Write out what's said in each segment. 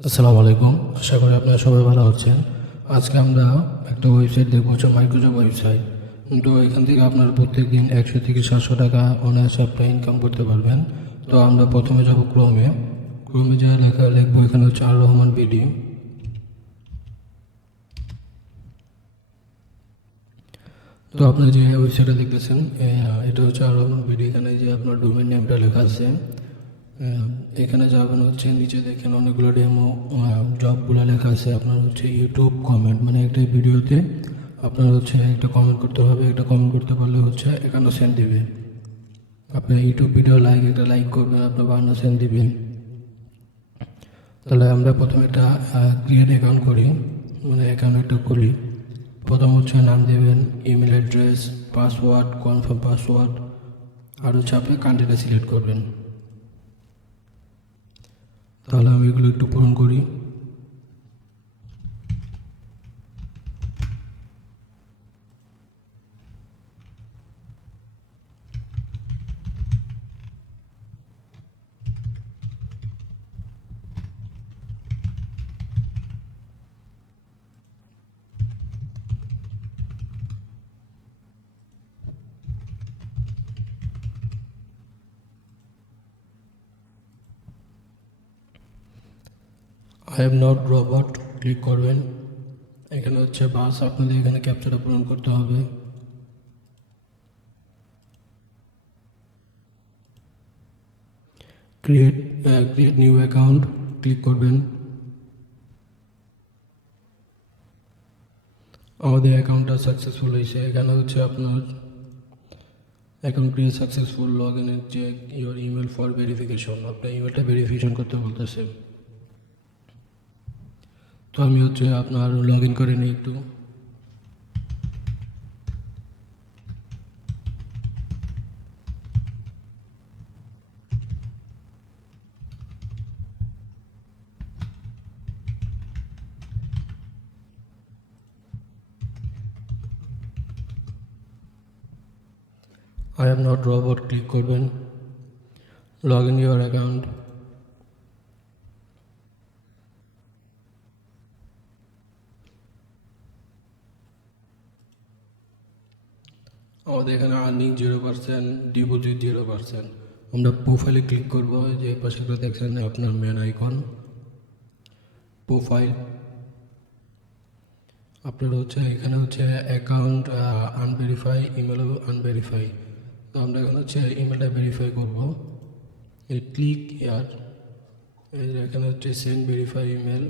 আসসালামু আলাইকুম, আশা করি আপনারা সবাই ভালো আছেন। আজকে আমরা একটা ওয়েবসাইট দেখবো, হচ্ছে মাইক্রোসফট ওয়েবসাইট। তো এখান থেকে আপনারা প্রত্যেক দিন 100 থেকে 700 টাকা অনায়াসে আপনারা ইনকাম করতে পারবেন। তো আমরা প্রথমে যাব ক্রোমে। ক্রোমে যা লিখবো এখানে হচ্ছে আর রহমান বিডি। তো আপনি যে ওয়েবসাইটটা দেখতেছেন এটা হচ্ছে আর রহমান বিডি। এখানে যে আপনার ডোমেন নেমটা লেখা আছে, এখানে যাবেন হচ্ছে নিচে দেখেন অনেকগুলো ডেমো জবগুলো লেখা আছে। আপনার হচ্ছে ইউটিউব কমেন্ট, মানে একটা ভিডিওতে আপনার হচ্ছে একটা কমেন্ট করতে হবে। একটা কমেন্ট করতে পারলে হচ্ছে 51 সেন্ট দিবে। আপনার ইউটিউব ভিডিও একটা লাইক করবেন, আপনার 52 সেন্ট দিবেন। তাহলে আমরা প্রথমে একটা ক্রিয়েট অ্যাকাউন্ট করি, মানে অ্যাকাউন্ট একটা খুলি। প্রথম হচ্ছে নাম দেবেন, email address, password, confirm password, আর হচ্ছে আপনি কান্ট্রিটা সিলেক্ট করবেন। তাহলে আমি এগুলো একটু পূরণ করি। I am not robot click করবেন। এখানে হচ্ছে বাস, আপনাদের এখানে ক্যাপচারটা পূরণ করতে হবে। Create create new account click করবেন। আমাদের অ্যাকাউন্টটা সাকসেসফুল হয়েছে। এখানে হচ্ছে আপনার account create successful, log in check your email for verification. আপনার ইমেলটা ভেরিফিকেশন করতে বলতেছে। তো আমি হচ্ছে আপনার লগ ইন করে নিই একটু। I am not robot click করবেন, লগ ইন ইউর অ্যাকাউন্ট। আমাদের এখানে আর্নিং 0%, ডিপোজিট 0%। আমরা প্রোফাইলে ক্লিক করবো, যে পাশে দেখছেন আপনার মেন আইকন প্রোফাইল। আপনার হচ্ছে এখানে হচ্ছে অ্যাকাউন্ট আনভেরিফাই, ইমেলও আনভেরিফাই। তো আমরা এখানে হচ্ছে ইমেলটা ভেরিফাই করবো। ক্লিক ইয়ার, এখানে হচ্ছে send verify email,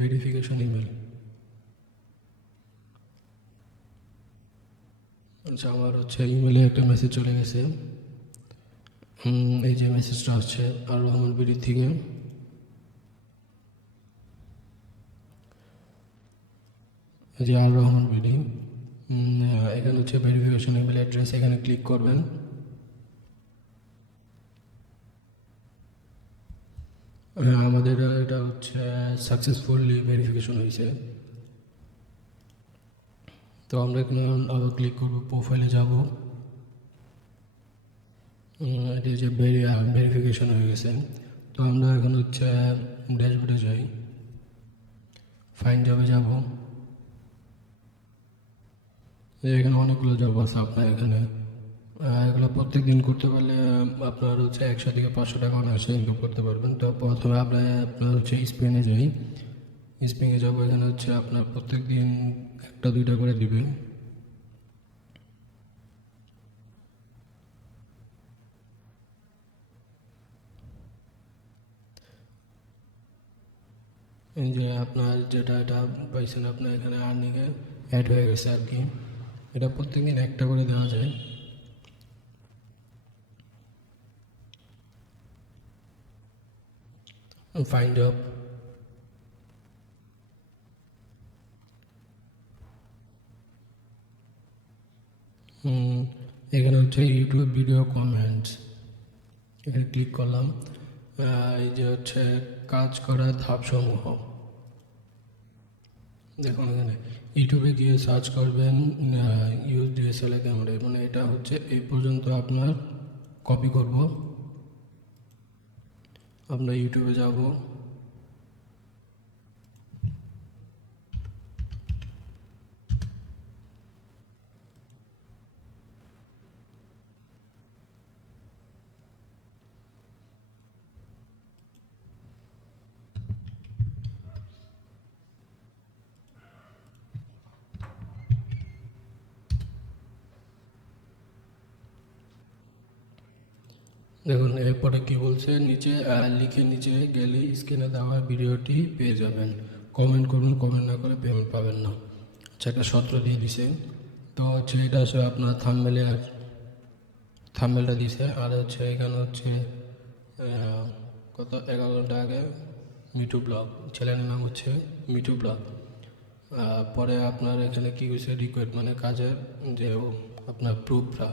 verification email. আচ্ছা, আমার হচ্ছে ইমেলে একটা মেসেজ চলে গেছে। এই যে মেসেজটা হচ্ছে আর রহমান বিডির থেকে। যে আর রহমান বিডি, এখানে হচ্ছে ভেরিফিকেশন ইমেল অ্যাড্রেস, এখানে ক্লিক করবেন। আমাদের এটা হচ্ছে সাকসেসফুলি ভেরিফিকেশন হয়েছে। তো আমরা এখানে আবার ক্লিক করবো, প্রোফাইলে যাব। এটি যে ভেরিফিকেশন হয়ে গেছে। তো আমরা এখন হচ্ছে ড্যাশবোর্ডে যাই, ফাইন জবে যাব। এখানে অনেকগুলো জব আছে আপনার এখানে। এগুলো প্রত্যেক দিন করতে পারলে আপনার হচ্ছে 100 থেকে 500 টাকা অনায়াসে ইনকাম করতে পারবেন। তো প্রথমে আপনার হচ্ছে স্পেনে যাই, স্পেনে যাবো। এখানে হচ্ছে আপনার প্রত্যেক দিন 1-2টা করে দিবে। এই যে আপনার যেটা এটা পাইছেন, আপনার এখানে আর্নিংয়ে অ্যাড হয়ে গেছে আর কি। এটা প্রত্যেক দিন একটা করে দেওয়া যায়। ফাইন্ড জব, এখানে হচ্ছে ইউটিউব ভিডিও কমেন্টস, এখানে ক্লিক করলাম। এই যে হচ্ছে কাজ করার ধাপসমূহ, দেখুন এখানে ইউটিউবে গিয়ে সার্চ করবেন ইউজ ডিএসএলআর ক্যামেরা, মানে এটা হচ্ছে এই পর্যন্ত আপনার কপি করব। আমরা ইউটিউবে যাব। দেখুন এরপরে কি বলছে, নিচে লিখে নিচে গেলে স্ক্রিনে দেওয়া ভিডিওটি পেয়ে যাবেন, কমেন্ট করুন, কমেন্ট না করে পেমেন্ট পাবেন না। আচ্ছা, একটা সত্র দিয়ে দিছে, তো হচ্ছে এটা হচ্ছে আপনার থাম্বনেলটা দিছে, আর হচ্ছে এখানে হচ্ছে কত 11 ঘন্টা আগে মিঠু ব্লগ, চ্যানেলের নাম হচ্ছে মিঠু ব্লগ। পরে আপনার এখানে কী হয়েছে, রিকোয়েস্ট মানে কাজের যে আপনার প্রুফটা,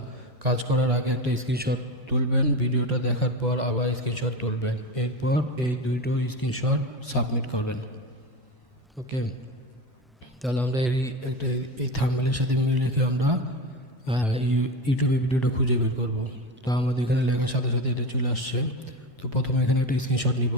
কাজ করার আগে একটা স্ক্রিনশট তুলবেন, ভিডিওটা দেখার পর আবার স্ক্রিনশট তুলবেন, এরপর এই দুটো স্ক্রিনশট সাবমিট করবেন। ওকে, তাহলে আমরা এই থাম্বনেলের সাথে মিল রেখে আমরা ইউটিউবে ভিডিওটা খুঁজে বের করবো। তো আমাদের এখানে লেখার সাথে সাথে এটা চলে আসছে। তো প্রথমে এখানে একটা স্ক্রিনশট নিব,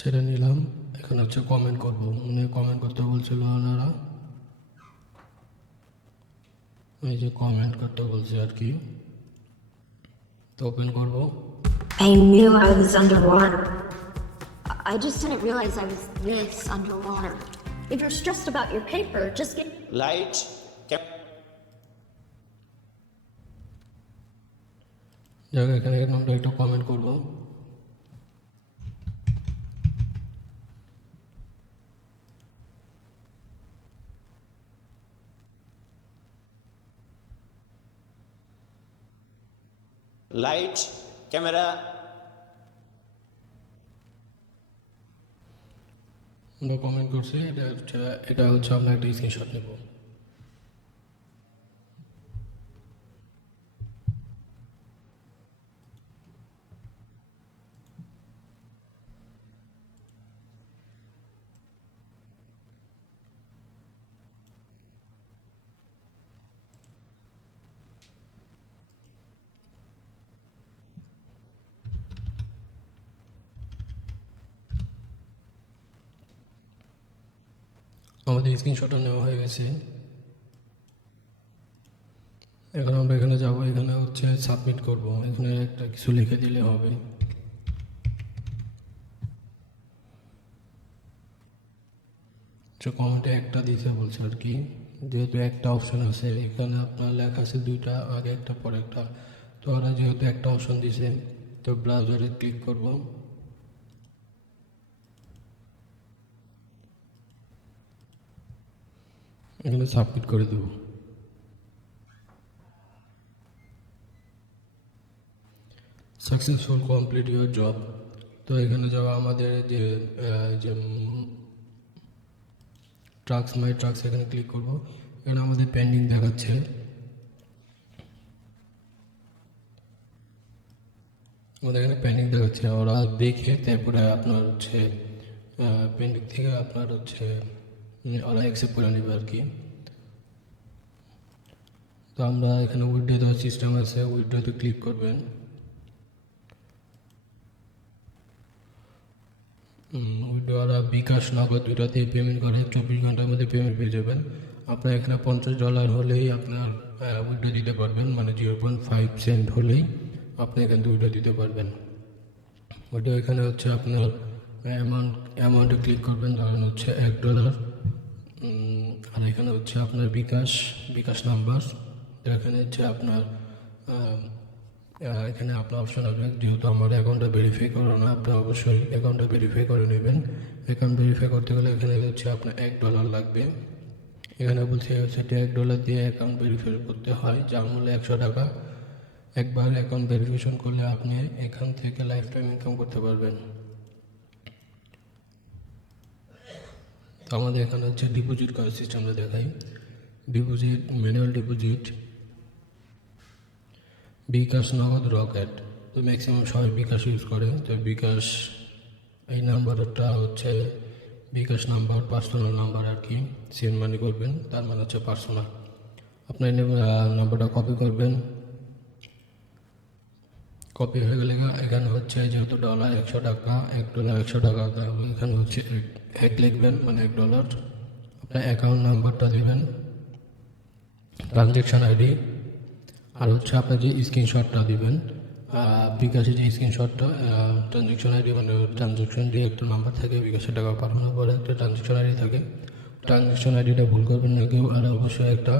সেটা নিলাম। এখানে হচ্ছে কমেন্ট করব, মানে কমেন্ট করতে বলছিল ওনারা, এই যে কমেন্ট করতে বলছে আর কি। তো ওপেন করব। I knew I was underwater. I just didn't realize I was this underwater. If you're stressed about your paper, just get light, যাক, এখানে আমরা একটা কমেন্ট করব। light, camera. আমরা কমেন্ট করছি, এটা হচ্ছে আমরা একটা স্ক্রিনশট নেব। আমাদের স্ক্রিনশটটা নেওয়া হয়ে গেছে। এখন আমরা এখানে যাব, এখানে হচ্ছে সাবমিট করব, এখানে একটা কিছু লিখে দিলে হবে। কমেন্টে একটা দিতে বলছে আর কি, যেহেতু একটা অপশন আছে এখানে আপনার লেখা আছে দুইটা, আগে একটা পরে একটা, তো ওরা যেহেতু একটা অপশন দিছে, তো ব্রাউজারে ক্লিক করব। এখানে সাবমিট করে দেব। Successful complete your job. তো এখানে যাওয়া আমাদের যে ট্রাক্স, মাই ট্রাক্স, এখানে ক্লিক করব। এখানে আমাদের পেন্ডিং দেখাচ্ছে, আমাদের এখানে পেন্ডিং দেখাচ্ছে, ওরা দেখে তারপরে আপনার হচ্ছে পেন্ডিং থেকে আপনার হচ্ছে ওরা অ্যাকসেপ্ট করে নেবে আর কি। তো আমরা এখানে উইথড্র দেওয়ার সিস্টেম আছে, উইথড্রতে ক্লিক করবেন। উইথড্র ওরা বিকাশ, নগদ দুইটাতে পেমেন্ট করে 24 ঘন্টার মধ্যে পেমেন্ট পেয়ে যাবেন। আপনার এখানে $50 হলেই আপনার উইথড্র দিতে পারবেন, মানে 0.5 সেন্ট হলেই আপনি এখান থেকে উইথড্র দিতে পারবেন। ওইটা এখানে হচ্ছে আপনার অ্যামাউন্টে ক্লিক করবেন, ধরেন হচ্ছে $1। আর এখানে হচ্ছে আপনার বিকাশ নাম্বার, এখানে হচ্ছে আপনার এখানে আপনার অপশন হবে, যেহেতু আমার অ্যাকাউন্টটা ভেরিফাই করো না, আপনি অবশ্যই অ্যাকাউন্টটা ভেরিফাই করে নেবেন। অ্যাকাউন্ট ভেরিফাই করতে গেলে এখানে হচ্ছে আপনার $1 লাগবে। এখানে বলছে হচ্ছে $1 দিয়ে অ্যাকাউন্ট ভেরিফাই করতে হয়, যার মূল্য $100। একবার অ্যাকাউন্ট ভেরিফিকেশন করলে আপনি এখান থেকে লাইফ টাইম ইনকাম করতে পারবেন। তো আমাদের এখানে হচ্ছে ডিপোজিট করার সিস্টেমটা দেখাই। ডিপোজিট, ম্যানুয়াল ডিপোজিট, বিকাশ, নগদ, রকেট। তো ম্যাক্সিমাম সবাই বিকাশ ইউজ করে। তো বিকাশ এই নাম্বারটা হচ্ছে বিকাশ নাম্বার, পার্সোনাল নাম্বার আর কি। সেন্ড মানি করবেন, তার মানে হচ্ছে পার্সোনাল। আপনার নাম্বারটা কপি করবেন। কপি হয়ে গেলে এখানে হচ্ছে যেহেতু ডলার 100 টাকা, $1 100 টাকা, তাহলে এখানে হচ্ছে এক লিখবেন, মানে $1। আপনার অ্যাকাউন্ট নাম্বারটা দেবেন, ট্রানজ্যাকশান আইডি, আর হচ্ছে আপনার যে স্ক্রিনশটটা দিবেন, বিকাশে যে স্ক্রিনশটটা, ট্রানজ্যাকশন আইডি, মানে ট্রানজ্যাকশন দিয়ে একটা নাম্বার থাকে, বিকাশের টাকা পাঠানোর পরে একটা ট্রানজ্যাকশন আইডি থাকে। ট্রানজ্যাকশন আইডিটা ভুল করবেন না কেউ। আর অবশ্যই একটা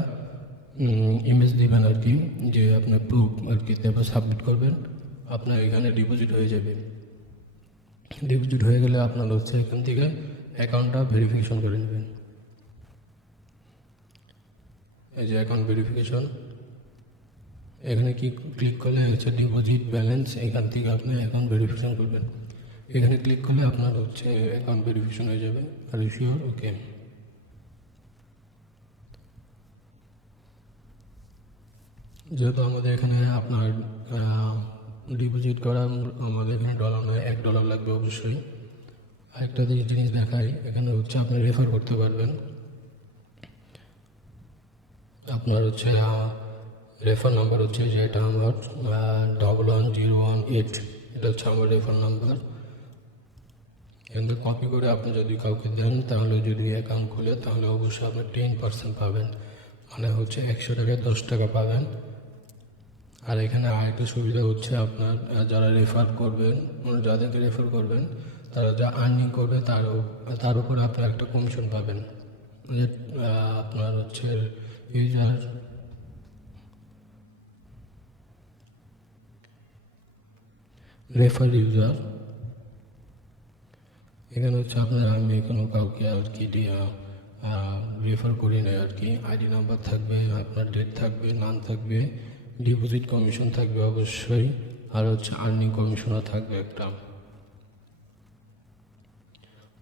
ইমেজ দিবেন আর কি, যে আপনার প্রুফ আর কি, তারপর সাবমিট করবেন। আপনার এখানে ডিপোজিট হয়ে যাবে। ডিপোজিট হয়ে গেলে আপনার হচ্ছে এখান থেকে অ্যাকাউন্টটা ভেরিফিকেশন করে নেবেন। এই যে অ্যাকাউন্ট ভেরিফিকেশন, এখানে কি ক্লিক করলে হচ্ছে ডিপোজিট ব্যালেন্স, এখান থেকে আপনি অ্যাকাউন্ট ভেরিফিকেশন করবেন। এখানে ক্লিক করলে আপনার হচ্ছে অ্যাকাউন্ট ভেরিফিকেশন হয়ে যাবে। Are you sure? ওকে। যেহেতু আমাদের এখানে আপনার ডিপোজিট করা, আমাদের এখানে ডলার নয়, $1 লাগবে অবশ্যই। আরেকটা জিনিস দেখাই, এখানে হচ্ছে আপনি রেফার করতে পারবেন। আপনার হচ্ছে রেফার নাম্বার হচ্ছে যে এটা আমার 11018, এটা হচ্ছে আমার রেফার নাম্বার। এখানে কপি করে আপনি যদি কাউকে দেন, তাহলে যদি অ্যাকাউন্ট খুলে, তাহলে অবশ্যই আপনি 10% পাবেন, মানে হচ্ছে 100 টাকায় 10 টাকা পাবেন। আর এখানে আরেকটা সুবিধা হচ্ছে, আপনার যারা রেফার করবেন, মানে যাদেরকে রেফার করবেন, তারা যা আর্নিং করবে তার উপরে আপনার একটা কমিশন পাবেন। আপনার হচ্ছে ইউজার রেফার ইউজার, এখানে হচ্ছে আপনার, আমি কোনো কাউকে আর কি রেফার করি না আর কি। আইডি নাম্বার থাকবে, আপনার ডেট থাকবে, নাম থাকবে, ডিপোজিট কমিশন থাকবে অবশ্যই, আর হচ্ছে আর্নিং কমিশনও থাকবে একটা।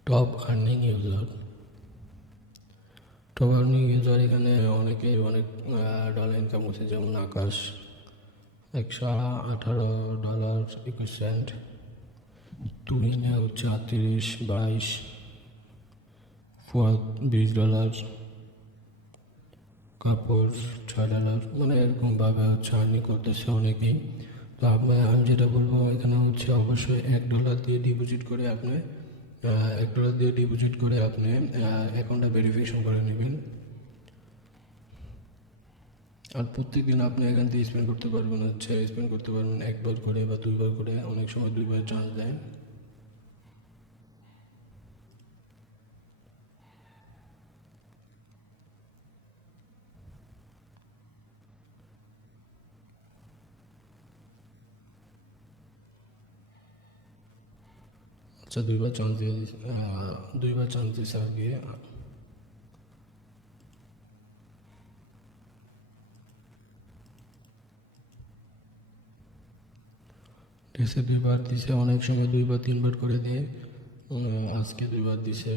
Top earning user, top earning user, এখানে অনেকে অনেক ডলার ইনকাম করছে, যেমন আকাশ $118.21, তুহিনে হচ্ছে 38, 22, ফুয়াদ $20, কাপড় $6, মানে এরকমভাবে হচ্ছে আর্নিং করতেছে অনেকেই। তো আমি যেটা বলবো, এখানে হচ্ছে অবশ্যই $1 দিয়ে ডিপোজিট করে আপনি অ্যাকাউন্টটা ভেরিফিকেশন করে নেবেন। আর প্রত্যেকদিন আপনি এখান থেকে স্পেন্ড করতে পারবেন, একবার করে বা 2বার করে, অনেক সময় 2বার চান্স দেয়। আচ্ছা, 2বার চান্স দিয়েছে আর কি। টেস্টে 2বার দিছে, অনেক সময় 2বার 3বার করে দিয়ে, আজকে 2বার দিছে।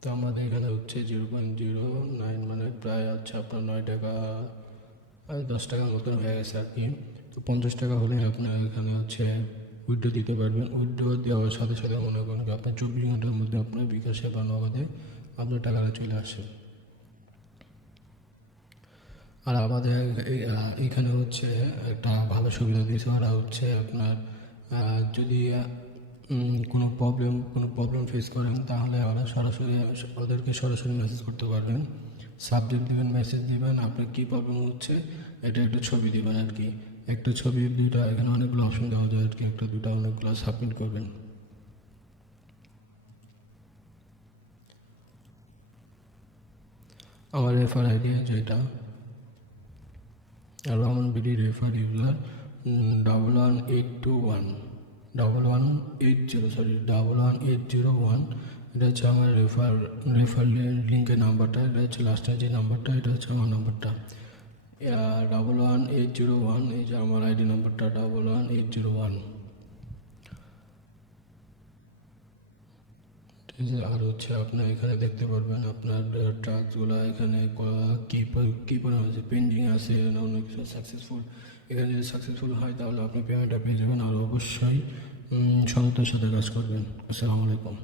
তো আমাদের এখানে হচ্ছে 0.09, মানে প্রায় হচ্ছে আপনার 9 টাকা আর 10 টাকার মতন হয়ে গেছে আর কি। তো 50 টাকা হলে আপনার এখানে হচ্ছে উইথড্র দিতে পারবেন। উইথড্র দেওয়ার সাথে সাথে মনে করেন কি আপনার 24 ঘন্টার মধ্যে আপনার বিকাশে বা নগদে আপনার টাকাটা চলে আসে। আর আমাদের এখানে হচ্ছে একটা ভালো সুবিধা দিয়েছে, ওরা হচ্ছে আপনার যদি কোনো প্রবলেম ফেস করেন, তাহলে ওদেরকে সরাসরি মেসেজ করতে পারবেন। সাবজেক্ট দিবেন, মেসেজ দিবেন, আপনার কী প্রবলেম হচ্ছে, এটা একটা ছবি দিবেন আর কি। একটা ছবি, 2টা, এখানে অনেকগুলো অপশন দেওয়া যায় আর কি, 1টা 2টা অনেকগুলো সাবমিট করবেন। আমার রেফার আইডি যেটা রহমান বিডি, রেফার ইউজার 11801, এটা হচ্ছে আমার রেফার লিঙ্কের নাম্বারটা, এটা হচ্ছে লাস্টের যে নাম্বারটা, এটা হচ্ছে আমার নাম্বারটা 11801, এই যে আমার আইডি নাম্বারটা 11801। এই যে আর হচ্ছে আপনার এখানে দেখতে পারবেন আপনার টাস্কগুলো এখানে কি পরিমাণ আছে, পেন্ডিং আছে না অন্য কিছু সাকসেসফুল। এখানে যদি সাকসেসফুল হয় তাহলে আপনি পেমেন্টটা পেয়ে যাবেন। আর অবশ্যই সততার সাথে কাজ করবেন। আসসালামু আলাইকুম।